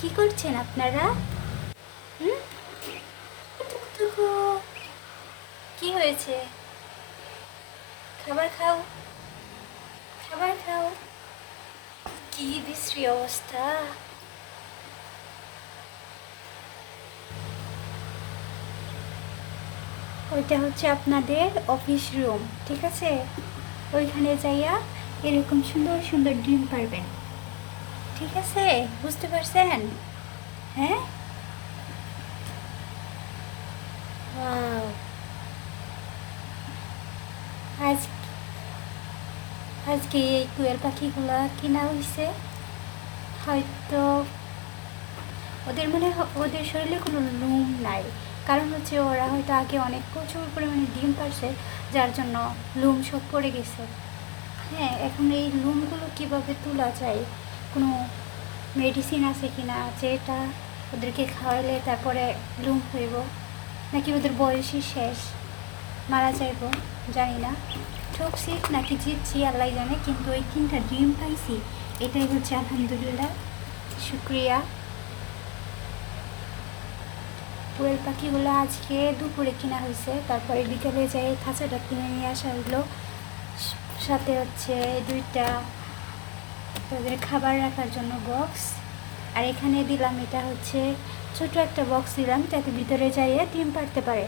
কি করছেন আপনারা? হুম? টুকটুকু, কি হয়েছে? খাবার খাও, খাবার খাও। কি বিশ্রী অবস্থা! ওইটা হচ্ছে আপনাদের অফিস রুম, ঠিক আছে? ওইখানে যাইয়া এরকম সুন্দর সুন্দর ডিম পারবেন, ঠিক আছে? বুঝতে পারছেন? হ্যাঁ, ওয়াও। আজ আজকে এই কুয়েল পাখিগুলা কিনা হয়েছে। হয়তো ওদের শরীরে কোনো লোম নাই, কারণ হচ্ছে ওরা হয়তো আগে অনেক প্রচুর পরিমাণে ডিম পারছে, যার জন্য লোম সব পড়ে গেছে। হ্যাঁ, এখন এই লোমগুলো কিভাবে তোলা যায়? কোনো মেডিসিন আছে কি না, যেটা ওদেরকে খাওয়াইলে তারপরে লোম হইব, নাকি ওদের বয়সই শেষ, মারা যাইব? জানি না। ঠকছি নাকি জিতছি আল্লাহ জানে, কিন্তু ওই 3টা ডিম পাইছি, এটাই হচ্ছে আলহামদুলিল্লাহ, শুক্রিয়া। কোয়েল পাখিগুলো আজকে দুপুরে কিনা হয়েছে, তারপরে বিকেলে যাই খাঁচাটা কিনে নিয়ে আসা হইলো। সাথে হচ্ছে 2টা তাদের খাবার রাখার জন্য বক্স। আর এখানে দিলাম, এটা হচ্ছে ছোট একটা বক্স দিলাম, যাতে ভিতরে যাইয়ে ডিম পারতে পারে।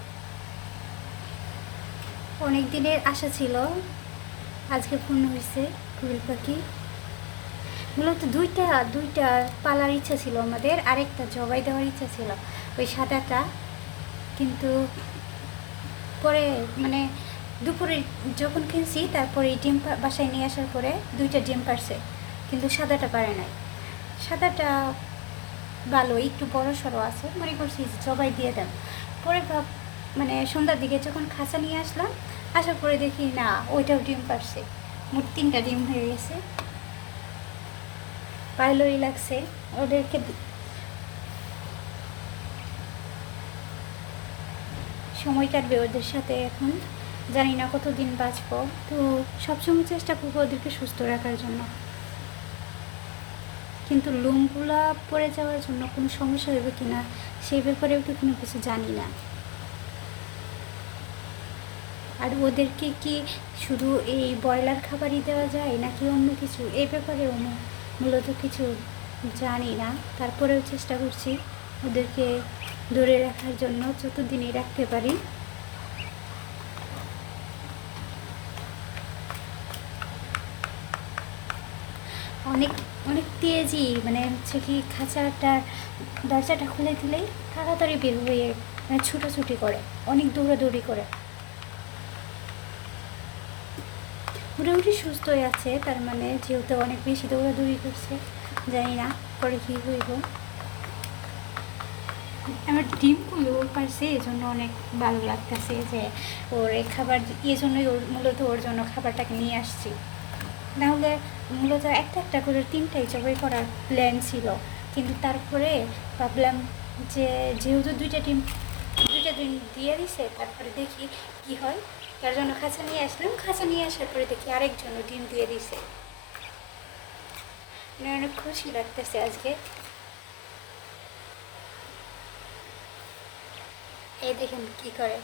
অনেক দিনের আশা ছিল, আজকে পূর্ণ হয়েছে। কোয়েল পাখি মূলত দুইটা দুইটা পালার ইচ্ছা ছিল আমাদের, আরেকটা জবাই দেওয়ার ইচ্ছা ছিল, ওই সাদাটা। কিন্তু পরে মানে দুপুরে যখন কিনছি, তারপরে এই ডিম বাসায় নিয়ে আসার পরে 2টা ডিম পারছে, কিন্তু সাদাটা পারে নাই। সাদাটা ভালো, একটু বড় সড়ো আছে, মনে করছি জবাই দিয়ে দেন। পরে মানে সন্ধ্যার দিকে যখন খাঁচা নিয়ে আসলাম, আসার পরে দেখি না, ওইটাও ডিম পারছে। মোট 3টা ডিম হয়ে গেছে। ভালোই লাগছে ওদেরকে, সময় কাটবে ওদের সাথে এখন। জানি না কতদিন বাঁচবো, তো সবসময় চেষ্টা করবো ওদেরকে সুস্থ রাখার জন্য। কিন্তু লোমগুলা পড়ে যাওয়ার জন্য কোনো সমস্যা হবে কি না, সেই ব্যাপারেও তো কোনো কিছু জানি না। আর ওদেরকে কি শুধু এই ব্রয়লার খাবারই দেওয়া যায়, নাকি অন্য কিছু, এই ব্যাপারেও মূলত কিছু জানি না। তারপরেও চেষ্টা করছি ওদেরকে ধরে রাখার জন্য, যতদিনই রাখতে পারি। অনেক অনেক তেজি, মানে হচ্ছে কি, খাঁচাটার দরজাটা খুলে দিলেই তাড়াতাড়ি বের হয়ে মানে ছুটোছুটি করে, অনেক দৌড়াদৌড়ি করে। মোটামুটি সুস্থই আছে, তার মানে যেহেতু অনেক বেশি দৌড়াদৌড়ি করছে, জানি না পরে কী হইব। আমার ডিমগুলো পারছে, এই জন্য অনেক ভালো লাগতেছে যে ওর এই খাবার, এই জন্যই ওর মূলত ওর জন্য খাবারটাকে নিয়ে আসছি। নাহলে মূলত একটা একটা করে 3টাই জবাই করার প্ল্যান ছিল, কিন্তু তারপরে ভাবলাম যে যেহেতু 2টা ডিম দিয়ে দিছে, তারপরে দেখি কি হয়। তার জন্য খাঁচা নিয়ে আসলাম, খাঁচা নিয়ে আসার পরে দেখি আরেকজনও ডিম দিয়ে দিছে। মানে অনেক খুশি লাগতেছে আজকে। এই দেখেন কি করে,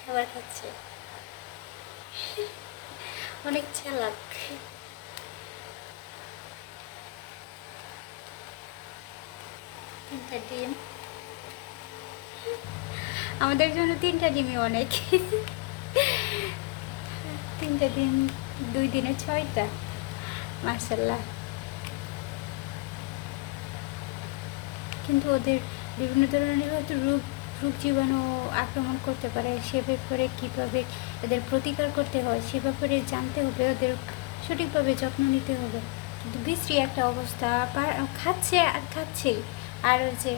খাবার খাচ্ছে, অনেক চালাক। 3টা ডিম, আমাদের জন্য 3টা ডিমই অনেক। 3টা ডিম, 2 দিনে 6টা, মার্শাল্লাহ। কিন্তু ওদের বিভিন্ন ধরনের হয়তো রোগ জীবাণু আক্রমণ করতে পারে, সে ব্যাপারে কীভাবে এদের প্রতিকার করতে হয় সে ব্যাপারে জানতে হবে, ওদের সঠিকভাবে যত্ন নিতে হবে। কিন্তু বিশ্রী একটা অবস্থা, খাচ্ছে আর খাচ্ছেই। আর ওই যে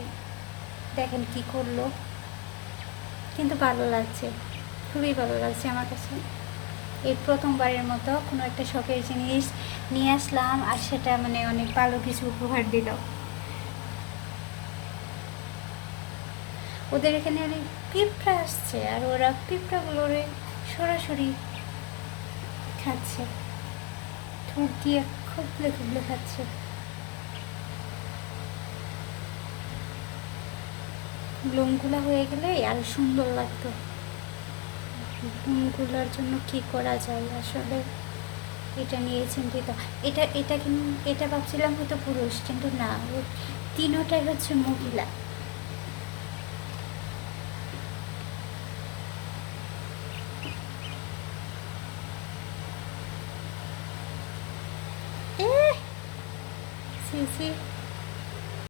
দেখেন কি করলো, কিন্তু ভালো লাগছে, খুবই ভালো লাগছে আমার কাছে। এই প্রথমবারের মতো কোনো একটা শখের জিনিস নিয়ে আসলাম, আর সেটা মানে অনেক ভালো কিছু উপহার দিল। ওদের এখানে অনেক পিঁপড়া আসছে, আর ওরা পিঁপড়াগুলোরে সরাসরি খাচ্ছে, ঠোঁট দিয়ে খুবলে খুবলে খাচ্ছে। লোমগুলা হয়ে গেলে আরো সুন্দর লাগতো। লোমগুলোর জন্য কি করা যায় আসলে, এটা নিয়ে চিন্তিত। এটা ভাবছিলাম হয়তো পুরুষ, কিন্তু না, ও তিনোটাই হচ্ছে মহিলা। C C